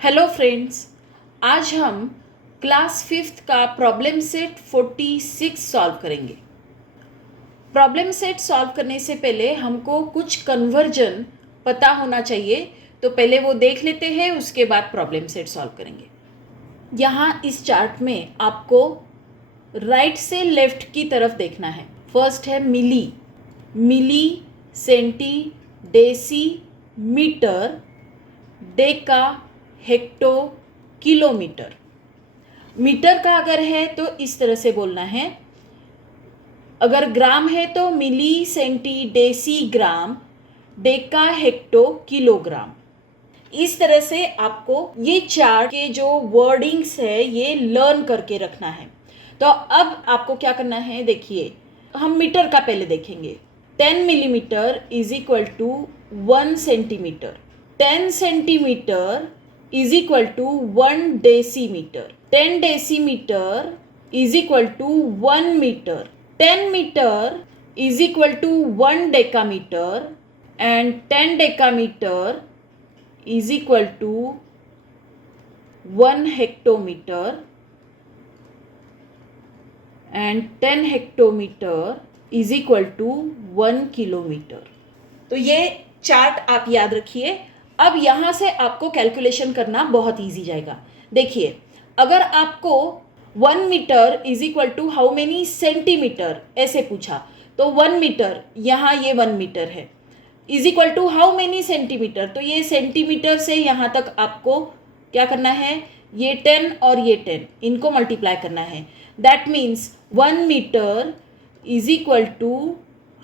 Hello friends, आज हम class fifth का प्रॉब्लम सेट 46 सॉल्व करेंगे। प्रॉब्लम सेट सॉल्व करने से पहले हमको कुछ कन्वर्जन पता होना चाहिए, तो पहले वो देख लेते हैं, उसके बाद प्रॉब्लम सेट सॉल्व करेंगे। यहाँ इस चार्ट में आपको राइट से लेफ्ट की तरफ देखना है। फर्स्ट है milli, milli, centi, deci, metre, deca, hecto, kilometre. Metre का अगर है तो इस तरह से बोलना है, अगर ग्राम है तो मिली, सेंटी, डेसी, ग्राम, डेका, हेक्टो, किलोग्राम। इस तरह से आपको ये चार्ट के जो वर्डिंग्स है ये लर्न करके रखना है। तो अब आपको क्या करना है, देखिए हम मीटर का पहले देखेंगे। 10 millimetre is equal to 1 centimetre. 10 centimetre is equal to 1 decimeter. 10 decimeter is equal to 1 meter. 10 meter is equal to 1 decameter and 10 decameter is equal to 1 hectometer and 10 hectometer is equal to 1 kilometer. तो ये chart आप याद रखिए। अब यहाँ से आपको calculation करना बहुत इजी जाएगा। देखिए, अगर आपको 1 metre is equal to how many centimetre ऐसे पूछा, तो 1 मीटर, यहाँ ये 1 मीटर है, is equal to how many centimetre, तो ये सेंटीमीटर से यहाँ तक आपको क्या करना है, ये 10 और ये 10 इनको मल्टीप्लाई करना है। That means 1 metre is equal to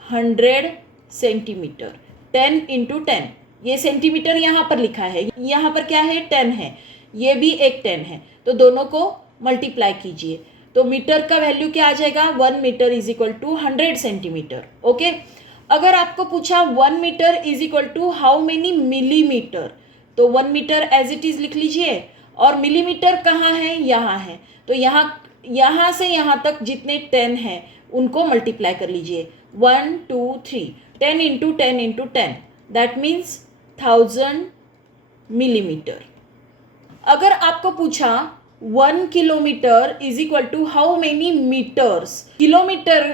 100 centimetre. 10 into 10, ये सेंटीमीटर यहाँ पर लिखा है, यहाँ पर क्या है, 10 है, ये भी एक 10 है, तो दोनों को मल्टीप्लाई कीजिए। तो मीटर का वैल्यू क्या आ जाएगा, 1 metre is equal to 100 centimetre. Okay, अगर आपको पूछा 1 metre is equal to how many millimetre, तो 1 मीटर एज इट इज लिख लीजिए, और मिलीमीटर कहाँ है, यहाँ है, तो यहाँ से यहाँ तक जितने 10 हैं उनको मल्टीप्लाई कर लीजिए। 1 2 3, 10 into 10 into 10, that means 1000 millimetre. अगर आपको पूछा 1 kilometre is equal to how many metres, kilometre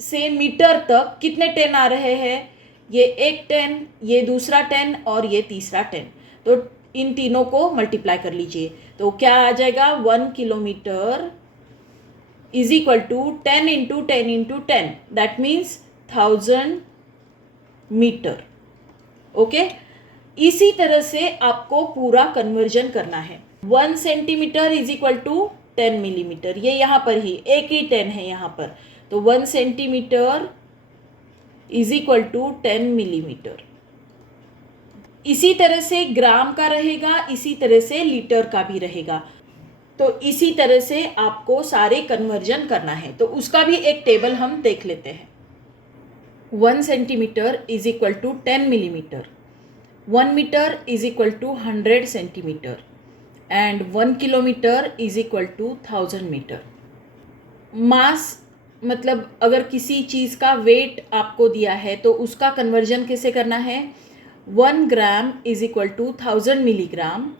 से मीटर तक कितने 10 आ रहे हैं, ये एक 10, ये दूसरा 10 और ये तीसरा 10, तो इन तीनों को मल्टीप्लाई कर लीजिए। तो क्या आ जाएगा, 1 kilometre is equal to 10 into 10 into 10, that means 1000 metre. Okay, इसी तरह से आपको पूरा कन्वर्जन करना है। 1 centimetre is equal to 10 millimetre, ये यहाँ पर ही एक ही 10 है यहाँ पर, तो 1 centimetre is equal to 10 millimetre. इसी तरह से ग्राम का रहेगा, इसी तरह से लीटर का भी रहेगा, तो इसी तरह से आपको सारे कन्वर्जन करना है। तो उसका भी एक टेबल हम देख लेते हैं। 1 centimetre is equal to 10 millimetre, 1 metre is equal to 100 centimetre and 1 kilometre is equal to 1000 metre. Mass मतलब अगर किसी चीज़ का वेट आपको दिया है तो उसका कन्वर्जन कैसे करना है, 1 gram is equal to 1000 milligram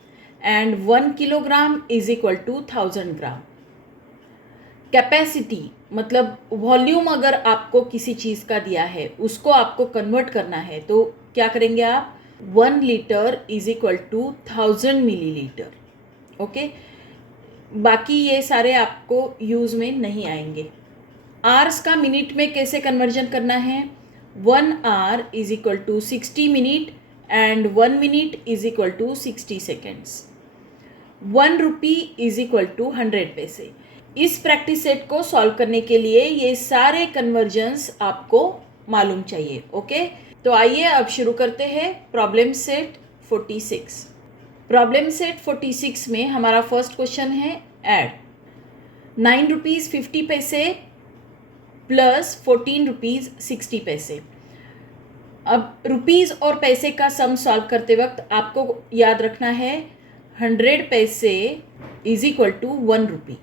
and 1 kilogram is equal to 1000 gram. Capacity मतलब वॉल्यूम अगर आपको किसी चीज़ का दिया है उसको आपको कन्वर्ट करना है, तो क्या करेंगे आप, 1 litre is equal to 1000 millilitre. Okay, बाकी ये सारे आपको यूज़ में नहीं आएंगे। आवर्स का मिनट में कैसे कन्वर्जन करना है, 1 hour is equal to 60 minute and 1 minute is equal to 60 seconds. 1 rupee is equal to 100 paise. इस प्रैक्टिस सेट को सॉल्व करने के लिए ये सारे कन्वर्जन्स आपको मालूम चाहिए। ओके, तो आइए अब शुरू करते हैं प्रॉब्लम सेट 46। प्रॉब्लम सेट 46 में हमारा फर्स्ट क्वेश्चन है ऐड 9 रुपीज़ 50 पैसे प्लस 14 रुपीज़ 60 पैसे। अब रुपीज़ और पैसे का सम सॉल्व करते वक्त आपको याद रखना है 100 पैसे इज इक्वल टू 1 रुपी।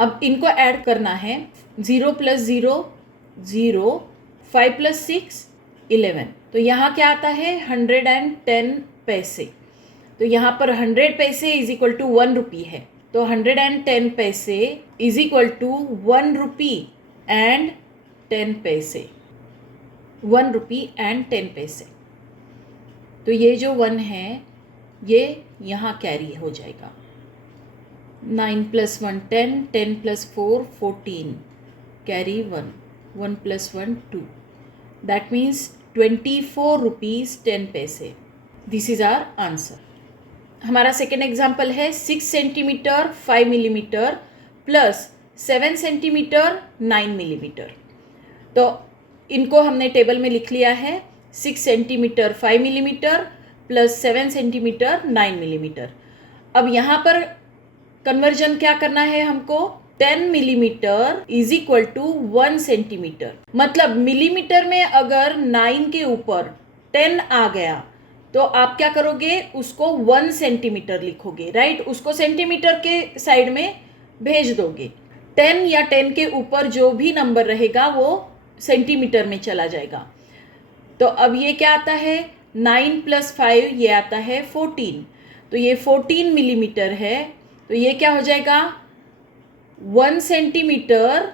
अब इनको ऐड करना है, 0 प्लस 0 0, 5 प्लस 6 11, तो यहाँ क्या आता है 110 पैसे। तो यहाँ पर 100 पैसे इज इक्वल टू 1 रुपी है, तो 110 paise is equal to 1 rupee and 10 paise, 1 rupee and 10 पैसे। तो ये जो 1 है ये यहाँ कैरी हो जाएगा। 9 + 1 10, 10 + 4 14, carry 1, 1 + 1 2, that means 24 rupees 10 paise. This is our answer. हमारा सेकेंड एग्जाम्पल है 6 centimetre 5 millimetre plus 7 centimetre 9 millimetre. तो इनको हमने टेबल में लिख लिया है। 6 centimetre 5 millimetre plus 7 centimetre 9 millimetre. अब यहाँ पर कन्वर्जन क्या करना है हमको, 10 millimetre is equal to 1 centimetre. मतलब मिलीमीटर में अगर 9 के ऊपर 10 आ गया तो आप क्या करोगे, उसको 1 सेंटीमीटर लिखोगे, राइट। उसको सेंटीमीटर के साइड में भेज दोगे। 10 या 10 के ऊपर जो भी नंबर रहेगा वो सेंटीमीटर में चला जाएगा। तो अब ये क्या आता है, 9 + 5 ये आता है 14। तो ये 14 मिलीमीटर है, तो ये क्या हो जाएगा 1 सेंटीमीटर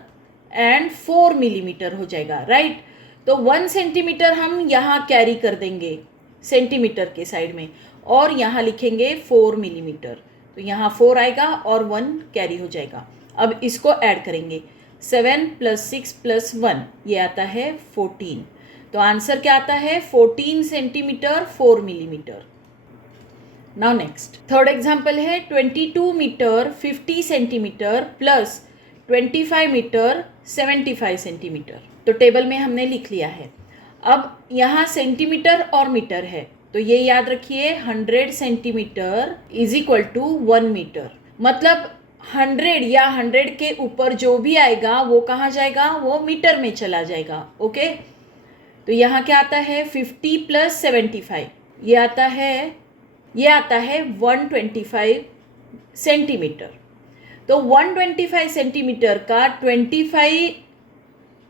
एंड 4 मिलीमीटर हो जाएगा, राइट। तो 1 सेंटीमीटर हम यहाँ कैरी कर देंगे सेंटीमीटर के साइड में और यहाँ लिखेंगे 4 मिलीमीटर। तो यहाँ 4 आएगा और 1 कैरी हो जाएगा। अब इसको ऐड करेंगे, 7 + 6 + 1 ये आता है 14। तो आंसर क्या आता है 14 centimetre 4 millimetre. Now next third example है 22 metre 50 centimetre plus 25 metre 75 centimetre. तो टेबल में हमने लिख लिया है। अब यहाँ सेंटीमीटर और मीटर है, तो ये याद रखिए 100 centimetre is equal to 1 metre. मतलब 100 या 100 के ऊपर जो भी आएगा वो कहाँ जाएगा, वो मीटर में चला जाएगा, ओके। तो यहाँ क्या आता है 50 + 75 ये आता है 125 सेंटीमीटर। तो 125 सेंटीमीटर का 25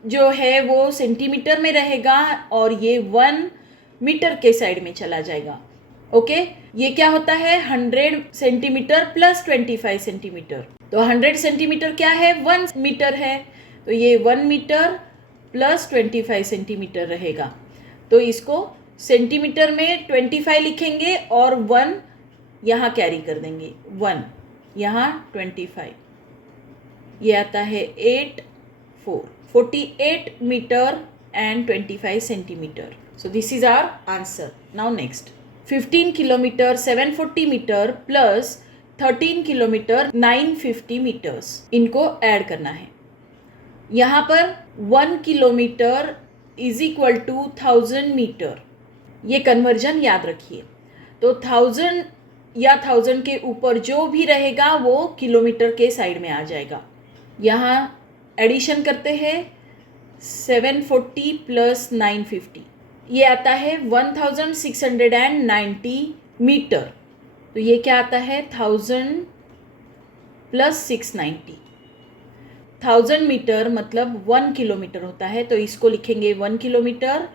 जो है वो सेंटीमीटर में रहेगा और ये 1 मीटर के साइड में चला जाएगा, ओके। ये क्या होता है 100 सेंटीमीटर प्लस 25 सेंटीमीटर। तो 100 सेंटीमीटर क्या है 1 मीटर है, तो ये 1 मीटर प्लस 25 सेंटीमीटर रहेगा। तो इसको सेंटीमीटर में 25 लिखेंगे और 1 यहाँ कैरी कर देंगे, 1 यहाँ 25, ये आता है 48 metre and 25 centimetre. So this is our answer. Now next 15 kilometre 740 metre plus 13 kilometre 950 metres, इनको ऐड करना है। यहाँ पर 1 kilometre is equal to 1000 metre, ये कन्वर्जन याद रखिए। तो 1000 या 1000 के ऊपर जो भी रहेगा वो किलोमीटर के साइड में आ जाएगा। यहाँ एडिशन करते हैं 740 + 950 ये आता है 1690 मीटर। तो ये क्या आता है 1000 + 690, 1000 मीटर मतलब 1 किलोमीटर होता है। तो इसको लिखेंगे 1 किलोमीटर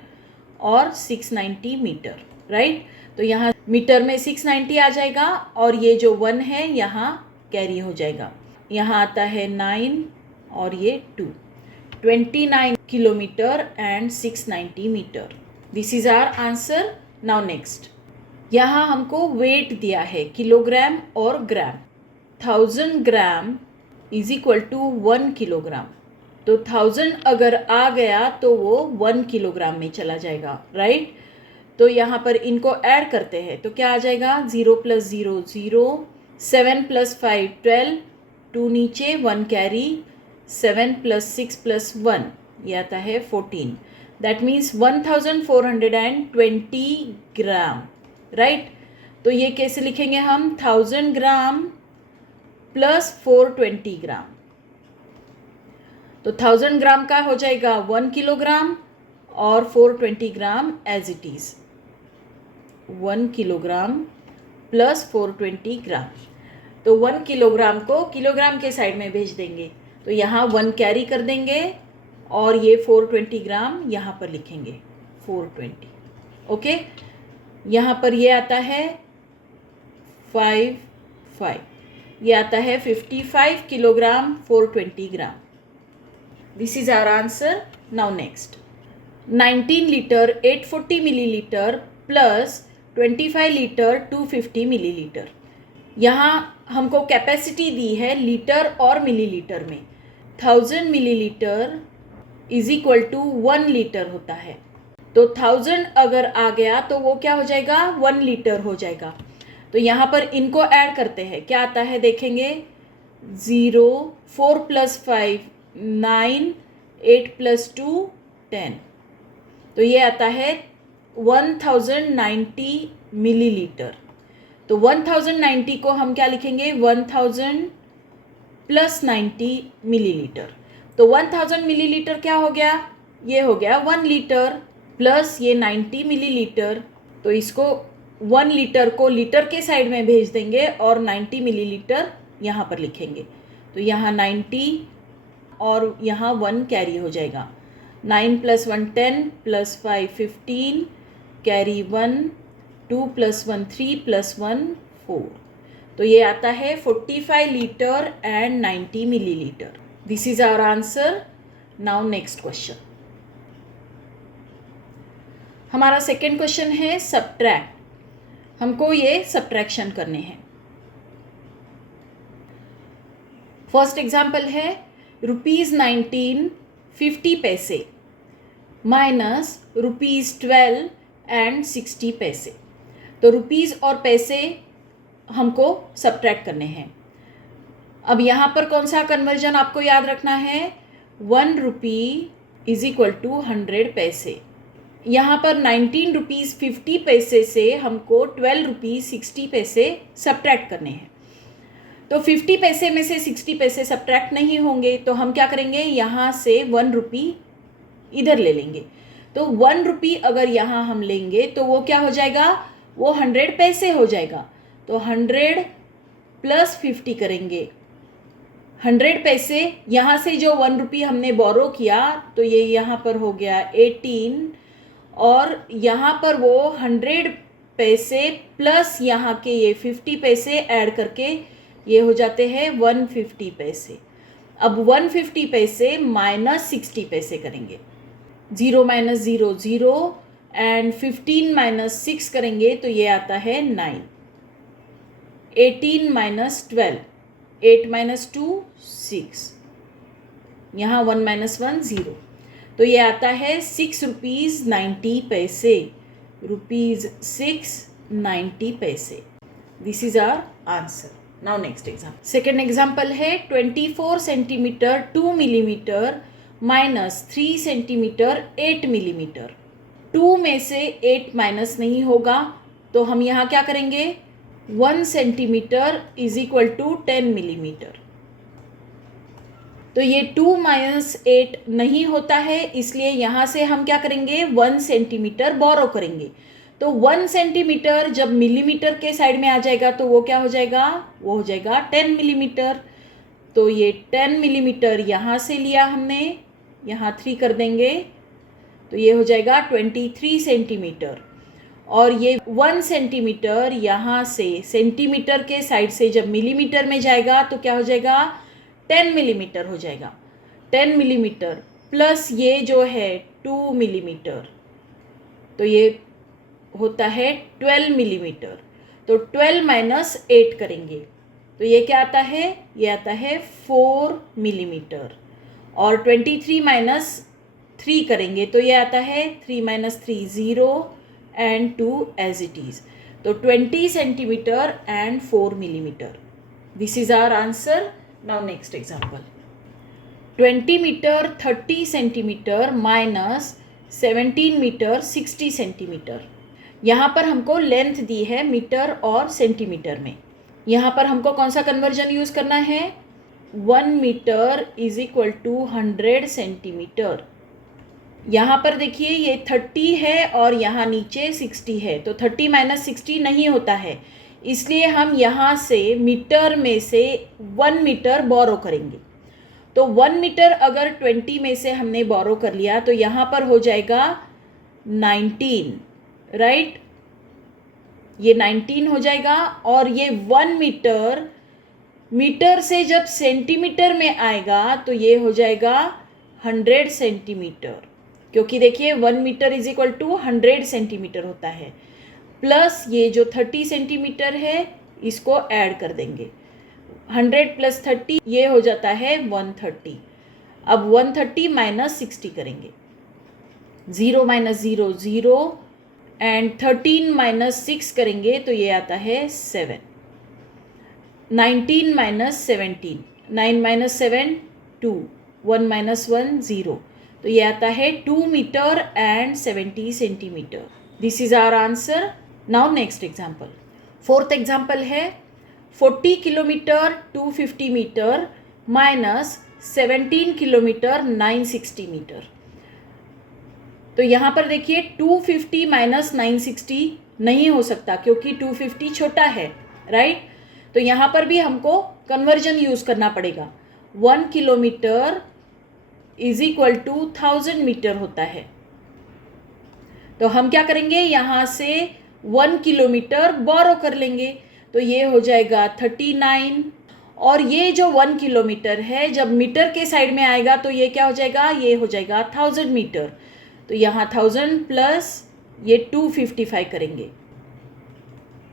और 690 मीटर, राइट। तो यहाँ मीटर में 690 आ जाएगा और ये जो 1 है यहाँ कैरी हो जाएगा। यहाँ आता है 9 और ये 2, 29 kilometre and 690 metre. This is our answer. Now next यहाँ हमको वेट दिया है किलोग्राम और gram. 1000 gram is equal to 1 kilogram. तो 1000 अगर आ गया तो वो 1 किलोग्राम में चला जाएगा, राइट। तो यहाँ पर इनको ऐड करते हैं तो क्या आ जाएगा 0 + 0 0, 7 + 5 12, 2 नीचे 1 कैरी, 7 + 6 + 1 ये आता है 14। That means 1420 gram, right. तो ये कैसे लिखेंगे हम 1000 ग्राम प्लस 420 ग्राम। तो 1000 ग्राम का हो जाएगा 1 किलोग्राम और 420 gram as it is 1 kilogram plus 420 gram. तो 1 किलोग्राम को किलोग्राम के साइड में भेज देंगे। तो यहाँ 1 कैरी कर देंगे और ये 420 ग्राम यहाँ पर लिखेंगे 420, ओके। यहाँ पर ये आता है 5 5, ये आता है 55 kilogram 420 gram. This is our answer. Now next, 19 litre 840 millilitre plus 25 litre 250 millilitre. यहाँ हमको कैपेसिटी दी है लीटर और मिलीलीटर में. 1000 millilitre is equal to 1 litre होता है. तो 1000 अगर आ गया तो वो क्या हो जाएगा, 1 लीटर हो जाएगा. तो यहाँ पर इनको ऐड करते हैं, क्या आता है देखेंगे. 0, 4 + 5 9, 8 + 2 10. तो ये आता है 1090 मिलीलीटर. तो 1090 को हम क्या लिखेंगे, 1000 + 90 मिलीलीटर. तो 1000 मिलीलीटर क्या हो गया, ये हो गया 1 लीटर प्लस ये 90 मिलीलीटर. तो इसको 1 लीटर को लीटर के साइड में भेज देंगे और 90 मिलीलीटर यहाँ पर लिखेंगे. तो यहाँ 90 और यहाँ 1 कैरी हो जाएगा. 9 + 1 10 + 5 15 कैरी 1, 2 + 1 3 + 1 4. तो ये आता है 45 litre and 90 millilitre. This is our answer. Now next question. हमारा सेकेंड क्वेश्चन है सब्ट्रैक्ट. हमको ये सब्ट्रैक्शन करने हैं. फर्स्ट एग्जाम्पल है ₹19 50 पैसे माइनस ₹12 एंड 60 पैसे. तो रुपीज़ और पैसे हमको सब्ट्रैक्ट करने हैं. अब यहाँ पर कौन सा कन्वर्जन आपको याद रखना है, 1 रुपी इज इक्वल टू 100 पैसे. यहाँ पर 19 रुपीज़ 50 पैसे से हमको 12 रुपीज़ 60 पैसे सब्ट्रैक्ट करने हैं. तो 50 पैसे में से 60 पैसे सब्ट्रैक्ट नहीं होंगे, तो हम क्या करेंगे, यहाँ से 1 रुपी इधर ले लेंगे. तो 1 रुपी अगर यहाँ हम लेंगे तो वो क्या हो जाएगा, वो 100 पैसे हो जाएगा. तो 100 + 50 करेंगे. 100 पैसे यहाँ से जो 1 रुपी हमने बोरो किया तो ये यहाँ पर हो गया 18 और यहाँ पर वो 100 पैसे प्लस यहाँ के ये 50 पैसे ऐड करके ये हो जाते हैं 150 पैसे. अब 150 पैसे माइनस 60 पैसे करेंगे. 0 - 0 0 एंड 15 - 6 करेंगे तो ये आता है 9. 18 - 12, 8 - 2 6, यहाँ 1 - 1 0. तो ये आता है 6 रुपीज़ 90 पैसे. ₹6 90 paise. This is our answer. Now next example. Second example है 24 centimetre 2 millimetre minus 3 centimetre 8 millimetre. 2 में से 8 माइनस नहीं होगा, तो हम यहाँ क्या करेंगे, 1 centimetre is equal to 10 millimetre. तो ये 2 - 8 नहीं होता है, इसलिए यहाँ से हम क्या करेंगे, 1 सेंटीमीटर बोरो करेंगे. तो 1 सेंटीमीटर जब मिलीमीटर के साइड में आ जाएगा तो वो क्या हो जाएगा, वो हो जाएगा 10 मिलीमीटर. तो ये 10 मिलीमीटर यहाँ से लिया हमने, यहाँ 3 कर देंगे तो ये हो जाएगा 23 सेंटीमीटर. और ये 1 सेंटीमीटर यहाँ से सेंटीमीटर के साइड से जब मिलीमीटर में जाएगा तो क्या हो जाएगा, 10 मिलीमीटर हो जाएगा. 10 मिलीमीटर प्लस ये जो है 2 मिलीमीटर, तो ये होता है 12 मिलीमीटर. तो 12 - 8 करेंगे तो ये क्या आता है, ये आता है 4 मिलीमीटर. और 23 - 3 करेंगे तो ये आता है 3 - 3 0 एंड 2 एज इट इज़. तो 20 centimetre and 4 millimetre. This is our answer. Now next example. 20 metre 30 centimetre minus 17 metre 60 centimetre. यहाँ पर हमको लेंथ दी है मीटर और सेंटीमीटर में. यहाँ पर हमको कौन सा कन्वर्जन यूज़ करना है, 1 metre is equal to 100 centimetre. यहाँ पर देखिए ये 30 है और यहाँ नीचे 60 है, तो 30 - 60 नहीं होता है, इसलिए हम यहाँ से मीटर में से 1 मीटर बोरो करेंगे. तो 1 मीटर अगर 20 में से हमने बोरो कर लिया तो यहाँ पर हो जाएगा 19, राइट. ये 19 हो जाएगा, और ये 1 मीटर, मीटर से जब सेंटीमीटर में आएगा तो ये हो जाएगा 100 सेंटीमीटर, क्योंकि देखिए 1 metre is equal to 100 centimetre होता है। प्लस ये जो 30 सेंटीमीटर है इसको ऐड कर देंगे, 100 प्लस 30 ये हो जाता है 130। अब 130 माइनस 60 करेंगे, 0 माइनस 0 0, एंड 13 माइनस 6 करेंगे तो ये आता है 7। 19 माइनस 17, 9 माइनस 7 2, 1 माइनस 1 0, तो ये आता है 2 metre and 70 centimetre. This is our answer. Now next example, fourth example है 40 kilometre 250 metre minus 17 kilometre 960 metre. तो यहाँ पर देखिए 250 माइनस 960 नहीं हो सकता, क्योंकि 250 छोटा है, राइट। तो यहाँ पर भी हमको कन्वर्जन यूज़ करना पड़ेगा। 1 kilometre is equal to 1000 metre होता है। तो हम क्या करेंगे, यहाँ से 1 किलोमीटर बोरो कर लेंगे, तो ये हो जाएगा 39, और ये जो 1 किलोमीटर है जब मीटर के साइड में आएगा तो ये क्या हो जाएगा, ये हो जाएगा 1000 मीटर। तो यहाँ 1000 प्लस ये 255 करेंगे,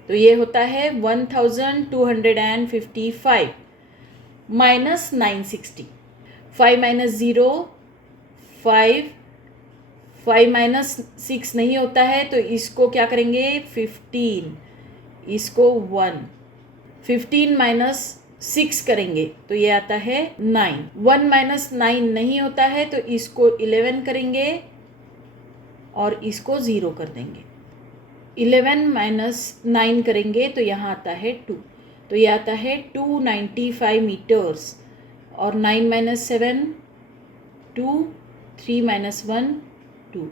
तो ये होता है 1255 माइनस 960, 5 माइनस 0 5, 5 माइनस 6 नहीं होता है, तो इसको क्या करेंगे 15, इसको 1, 15 माइनस 6 करेंगे तो ये आता है 9, 1 माइनस 9 नहीं होता है, तो इसको 11 करेंगे और इसको 0 कर देंगे। 11 माइनस 9 करेंगे तो यहाँ आता है 2, तो ये आता है 295 मीटर्स, और 9 minus 7 2, 3 minus 1 2,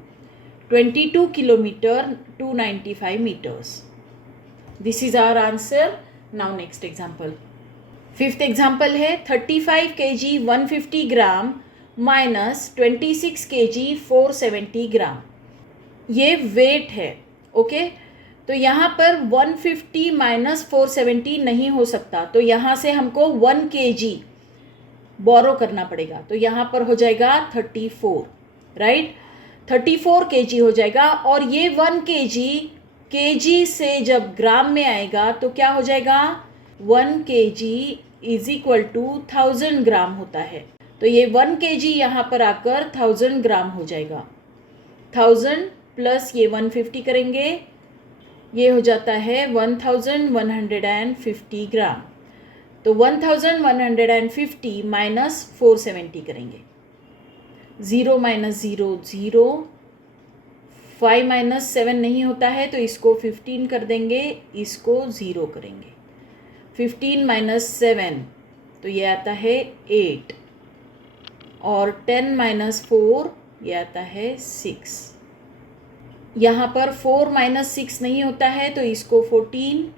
22 kilometre 295 metres. This is our answer. Now next example, fifth example है 35 kg 150 gram minus 26 kg 470 gram. ये वेट है, ओके। तो यहाँ पर 150 माइनस 470 नहीं हो सकता, तो यहाँ से हमको 1 kg बोरो करना पड़ेगा, तो यहाँ पर हो जाएगा 34, राइट। 34 kg हो जाएगा, और ये 1 kg से जब ग्राम में आएगा तो क्या हो जाएगा, 1 kg इज इक्वल टू 1000 ग्राम होता है। तो ये 1 kg यहाँ पर आकर 1000 ग्राम हो जाएगा। 1000 प्लस ये 150 करेंगे, ये हो जाता है 1150 ग्राम। तो 1150 माइनस 470 करेंगे, 0 माइनस 0 0, 5 माइनस 7 नहीं होता है, तो इसको 15 कर देंगे, इसको 0 करेंगे। 15 माइनस 7 तो ये आता है 8, और 10 माइनस 4 ये आता है 6। यहाँ पर 4 माइनस 6 नहीं होता है, तो इसको 14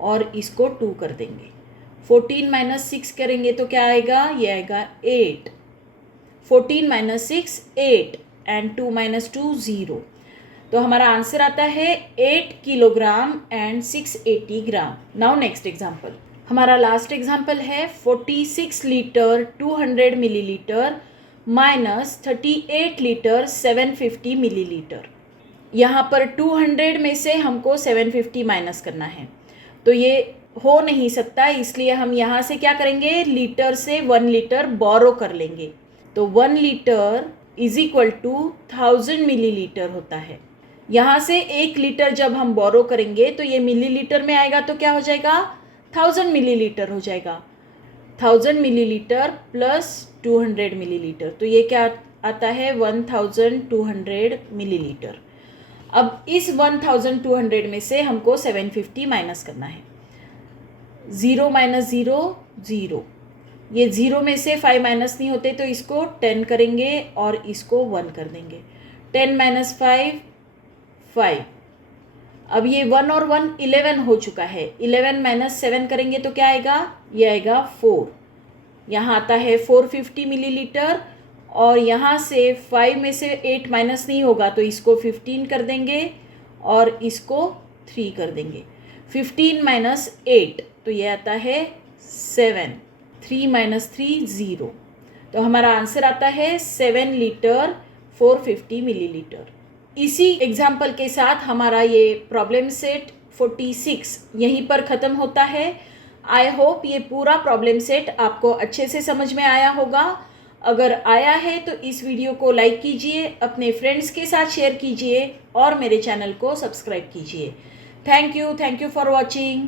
और इसको 2 कर देंगे। 14 माइनस 6 करेंगे तो क्या आएगा, ये आएगा 8। 14 माइनस 6 8, एंड 2 माइनस 2 0। तो हमारा आंसर आता है 8 kilogram and 680 gram. Now next example, हमारा लास्ट एग्जाम्पल है 46 litre 200 millilitre minus 38 litre 750 millilitre. यहाँ पर 200 में से हमको 750 माइनस करना है, तो ये हो नहीं सकता, इसलिए हम यहाँ से क्या करेंगे, लीटर से 1 लीटर बोरो कर लेंगे। तो 1 litre is equal to 1000 millilitre होता है। यहाँ से 1 लीटर जब हम बोरो करेंगे तो ये मिलीलीटर में आएगा, तो क्या हो जाएगा, 1000 मिलीलीटर हो जाएगा। 1000 मिलीलीटर प्लस 200 मिलीलीटर, तो ये क्या आता है 1200 मिलीलीटर। अब इस 1200 में से हमको 750 माइनस करना है। 0 माइनस 0 0, ये 0 में से 5 माइनस नहीं होते, तो इसको 10 करेंगे और इसको 1 कर देंगे। 10 माइनस 5 5। अब ये 1 और 1 11 हो चुका है। 11 माइनस 7 करेंगे तो क्या आएगा, ये आएगा 4। यहाँ आता है 450 मिलीलीटर, और यहाँ से 5 में से 8 माइनस नहीं होगा, तो इसको 15 कर देंगे और इसको 3 कर देंगे। 15 माइनस 8 तो ये आता है 7। 3 माइनस 3 0। तो हमारा आंसर आता है 7 लीटर 450 मिलीलीटर। इसी एग्जाम्पल के साथ हमारा ये प्रॉब्लम सेट 46 यहीं पर ख़त्म होता है। आई होप ये पूरा प्रॉब्लम सेट आपको अच्छे से समझ में आया होगा। अगर आया है तो इस वीडियो को लाइक कीजिए, अपने फ्रेंड्स के साथ शेयर कीजिए और मेरे चैनल को सब्सक्राइब कीजिए। Thank you for watching.